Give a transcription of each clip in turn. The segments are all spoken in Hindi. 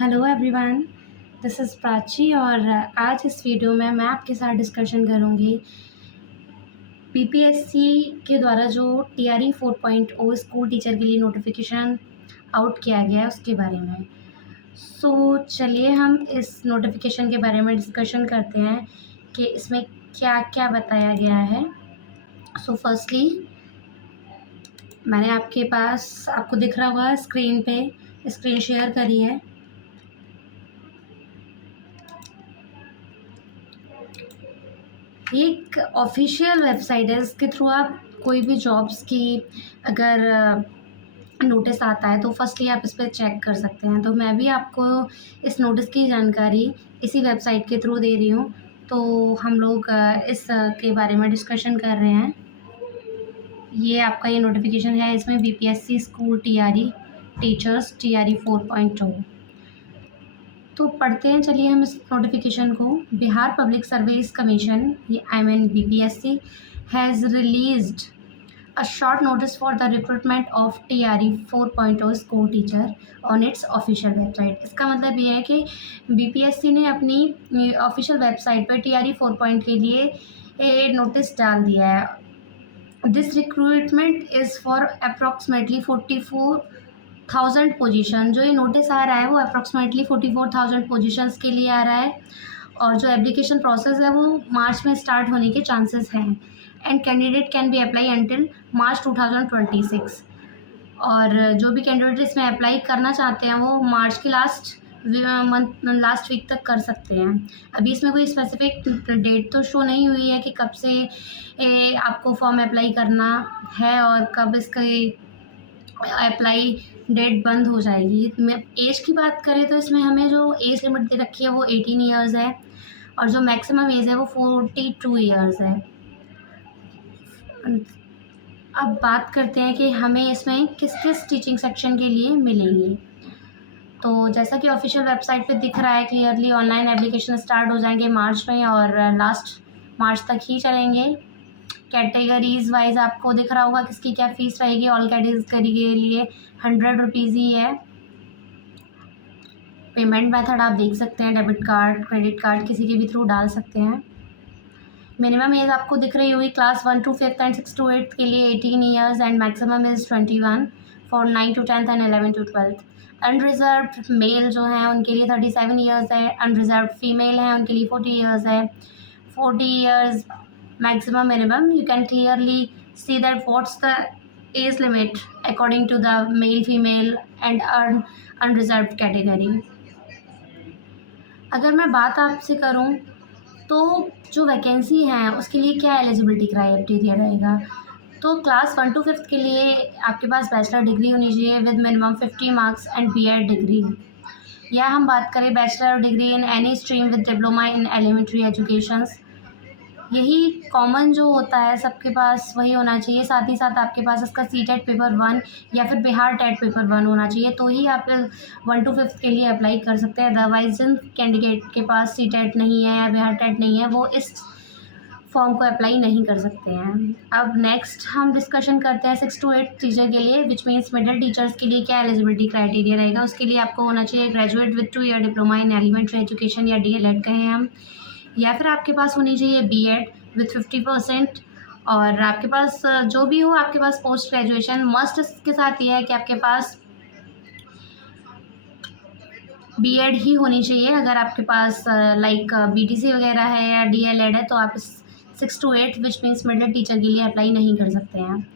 Hello everyone, this is Prachi और आज इस वीडियो में मैं आपके साथ डिस्कशन करूँगी बीपीएससी के द्वारा जो टीआरई 4.0 स्कूल टीचर के लिए नोटिफिकेशन आउट किया गया है उसके बारे में। चलिए हम इस नोटिफिकेशन के बारे में डिस्कशन करते हैं कि इसमें क्या क्या बताया गया है। फर्स्टली मैंने आपके पास आपको दिख रहा होगा स्क्रीन पे स्क्रीन शेयर करी है। एक ऑफिशियल वेबसाइट है, इसके थ्रू आप कोई भी जॉब्स की अगर नोटिस आता है तो फर्स्टली आप इस पर चेक कर सकते हैं। तो मैं भी आपको इस नोटिस की जानकारी इसी वेबसाइट के थ्रू दे रही हूँ। तो हम लोग इस के बारे में डिस्कशन कर रहे हैं। ये आपका ये नोटिफिकेशन है, इसमें BPSC school TRE teachers TRE 4.0। तो पढ़ते हैं, चलिए हम इस नोटिफिकेशन को। Bihar public service commission BPSC has released a short notice for the recruitment of TRE 4.0 school teacher on it's official website. इसका मतलब ये है कि बीपीएससी ने अपनी ऑफिशियल वेबसाइट पर TRE 4.0 के लिए नोटिस डाल दिया है। This recruitment is for approximately 44,000 position. जो ये नोटिस आ रहा है वो अप्रॉक्सीमेटली 44,000 पोजीशंस के लिए आ रहा है और जो एप्लीकेशन प्रोसेस है वो मार्च में स्टार्ट होने के चांसेस हैं। And candidate can be apply until March 2026। और जो भी कैंडिडेट इसमें अप्लाई करना चाहते हैं वो मार्च के लास्ट वीक तक कर सकते हैं। अभी इसमें कोई स्पेसिफिक डेट तो शो नहीं हुई है कि कब से आपको फॉर्म अप्लाई करना है और कब इसका अप्लाई डेट बंद हो जाएगी। मैं एज की बात करें तो इसमें हमें जो एज लिमिट दे रखी है वो 18 ईयर्स है और जो मैक्सिमम एज है वो 42 ईयर्स है। अब बात करते हैं कि हमें इसमें किस किस टीचिंग सेक्शन के लिए मिलेंगी। तो जैसा कि ऑफिशियल वेबसाइट पे दिख रहा है क्लियरली, ऑनलाइन एप्लीकेशन स्टार्ट हो जाएंगे मार्च में और लास्ट मार्च तक ही चलेंगे। कैटेगरीज वाइज आपको दिख रहा होगा किसकी क्या फ़ीस रहेगी। ऑल कैटेगरी के लिए 100 रुपीज़ ही है। पेमेंट मेथड आप देख सकते हैं, डेबिट कार्ड क्रेडिट कार्ड किसी के भी थ्रू डाल सकते हैं। मिनिमम एज आपको दिख रही होगी class 1 to 5th and 6 to 8th के लिए 18 years and maximum is 21 for 9 to 10th and 11 to 12th। Unreserved male जो हैं उनके लिए 37 ईयर्स है। अनरिजर्व्ड फीमेल हैं उनके लिए 40 ईयर्स है। 40 years maximum minimum, you can clearly see that what's the age limit according to the male female and unreserved category। अगर मैं बात आपसे करूं तो जो वैकेंसी है उसके लिए क्या एलिजिबिलिटी क्राइटेरिया रहेगा। तो क्लास 1 to 5th के लिए आपके पास बैचलर डिग्री होनी चाहिए with minimum 50 marks and BEd degree, या हम बात करें bachelor degree in any stream with diploma in elementary educations. यही कॉमन जो होता है सबके पास वही होना चाहिए। साथ ही साथ आपके पास इसका सीटेट पेपर 1 या फिर बिहार टेट पेपर 1 होना चाहिए, तो ही आप 1 to 5th के लिए अप्लाई कर सकते हैं। अदरवाइज जिन कैंडिडेट के पास सीटेट नहीं है या बिहार टेट नहीं है वो इस फॉर्म को अप्लाई नहीं कर सकते हैं। अब नेक्स्ट हम डिस्कशन करते हैं 6 to 8 टीचर के लिए, विच मीन्स मिडिल टीचर्स के लिए क्या एलिजिबिलिटी क्राइटेरिया रहेगा। उसके लिए आपको होना चाहिए graduate with 2 year diploma in elementary education या DLED कहें हम, या फिर आपके पास होनी चाहिए बीएड विथ 50%। और आपके पास जो भी हो आपके पास पोस्ट ग्रेजुएशन मस्ट इसके साथ ये है कि आपके पास बीएड ही होनी चाहिए। अगर आपके पास लाइक बीटीसी वगैरह है या DLED है तो आप 6 to 8 which means middle teacher के लिए अप्लाई नहीं कर सकते हैं।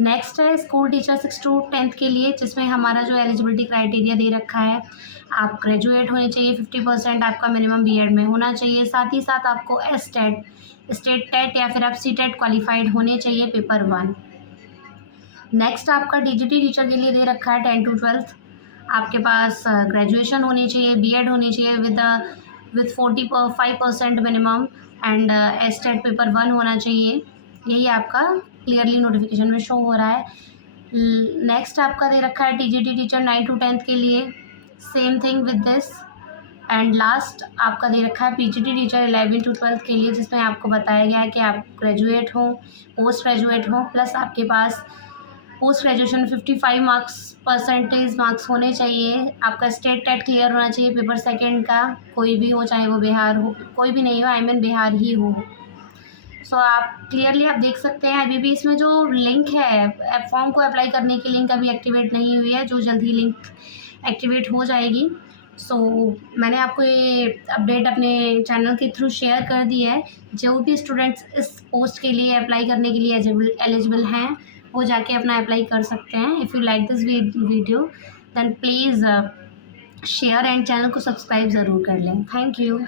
नेक्स्ट है स्कूल टीचर 6 to 10th के लिए, जिसमें हमारा जो एलिजिबिलिटी क्राइटेरिया दे रखा है आप ग्रेजुएट होने चाहिए, 50% आपका मिनिमम बीएड में होना चाहिए। साथ ही साथ आपको स्टेट टेट या फिर आप सीटेट क्वालिफाइड होने चाहिए पेपर 1। नेक्स्ट आपका DGT टीचर के लिए दे रखा है 10 to 12th। आपके पास ग्रेजुएशन होनी चाहिए, बीएड होनी चाहिए with 45% minimum and state paper 1 होना चाहिए। यही आपका क्लियरली नोटिफिकेशन में शो हो रहा है। नेक्स्ट आपका दे रखा है TGT टीचर 9 to 10th के लिए, same thing with this. And last आपका दे रखा है PGT टीचर 11 to 12th के लिए, जिसमें आपको बताया गया है कि आप ग्रेजुएट हो, पोस्ट ग्रेजुएट हो, प्लस आपके पास post graduation 55 marks percentage marks होने चाहिए। आपका स्टेट टेट क्लियर होना चाहिए पेपर सेकंड का, कोई भी हो, चाहे वो बिहार हो, कोई भी नहीं हो, आई मीन बिहार ही हो। सो आप क्लियरली आप देख सकते हैं अभी भी इसमें जो लिंक है फॉर्म को अप्लाई करने की लिंक अभी एक्टिवेट नहीं हुई है, जो जल्दी लिंक एक्टिवेट हो जाएगी। सो मैंने आपको ये अपडेट अपने चैनल के थ्रू शेयर कर दी है। जो भी स्टूडेंट्स इस पोस्ट के लिए अप्लाई करने के लिए एलिजिबल हैं वो जाके अपना अप्लाई कर सकते हैं। If you like this video then please share and channel को सब्सक्राइब ज़रूर कर लें। Thank you.